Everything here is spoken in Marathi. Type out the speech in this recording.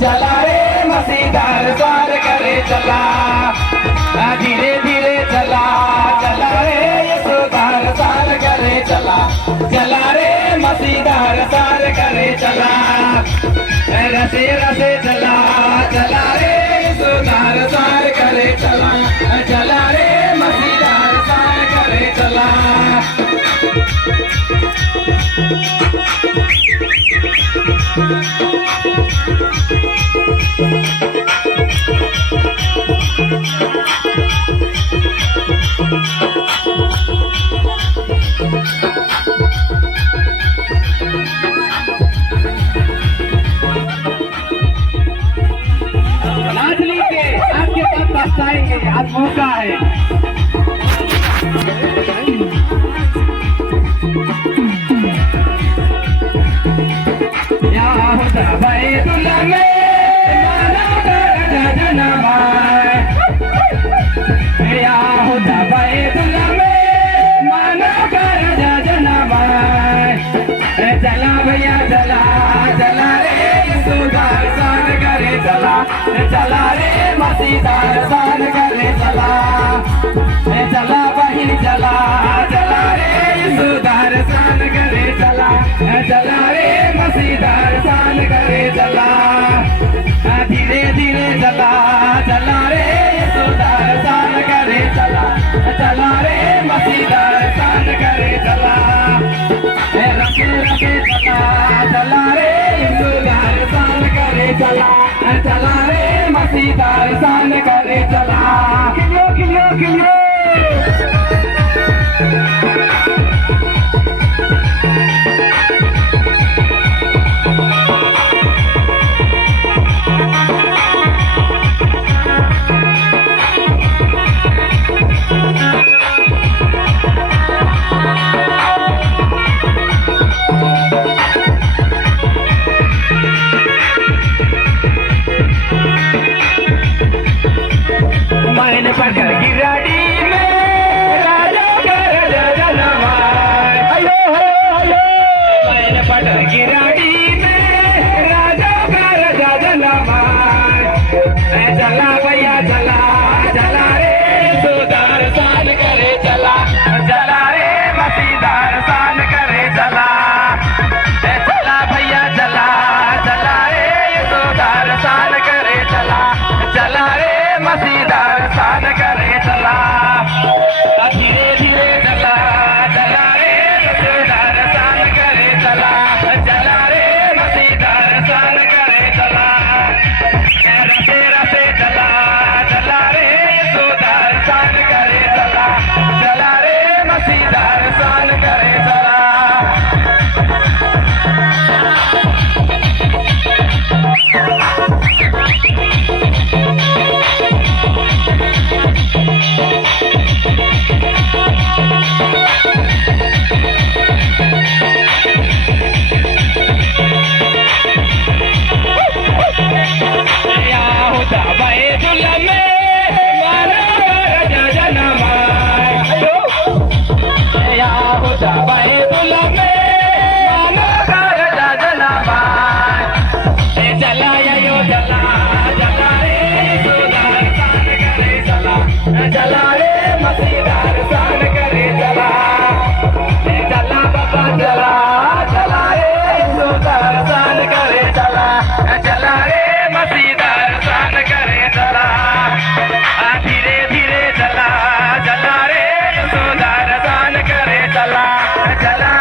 चला रे मसीदार सार करे चला, धीरे धीरे चला, चला रे यीशुदार सार करे चला, चला रे मसीदार सार करे चला, रसे रसे चला, चला रे यीशुदार सार करे चला, चला रे मसीदार सार करे चला। नाच लीजिए, आपके साथ पछताएंगे, आज मौका है। चला भैया चला, चला रे यीशुदार सार करे चला, चला रे मसीदार सार करे चला, चला बहिन चला, चला रे यीशुदार सार करे चला, चला रे मसीदार सार करे चला, धीरे धीरे चला, चला रे यीशुदार सार करे चला, चला रे मसीदार सार करे चला, रखे रखे चला, चला रे यीशुदार सार करे चला, चला रे मसीदार सार करे चला। खिलियो खिलियो खिलियो। मैंने पकड़ गिराडी में राजा कर जनमाय, अयो अयो, मैंने पकड़ गिराडी में राजा कर जनमाय, चला भैया चला, चला रे यीशुदार सार करे चला, चला रे मसीदार सार करे चला, चला भैया चला, चला रे यीशुदार सार करे चला, चला रे मसीदार सार करे चला, धीरे धीरे चला, चला रे यीशुदार सार करे चला, चला रे मसीदार सार करे चला, रसे रसे चला, चला रे यीशुदार सार करे चला, चला रे मसीदार सार करे चला। चला रे मसीदार सार करे चला, चला बाबा चला, चला रे यीशुदार सार करे चला, चला रे मसीदार सार करे चला, धीरे धीरे चला, चला रे यीशुदार सार करे चला, चला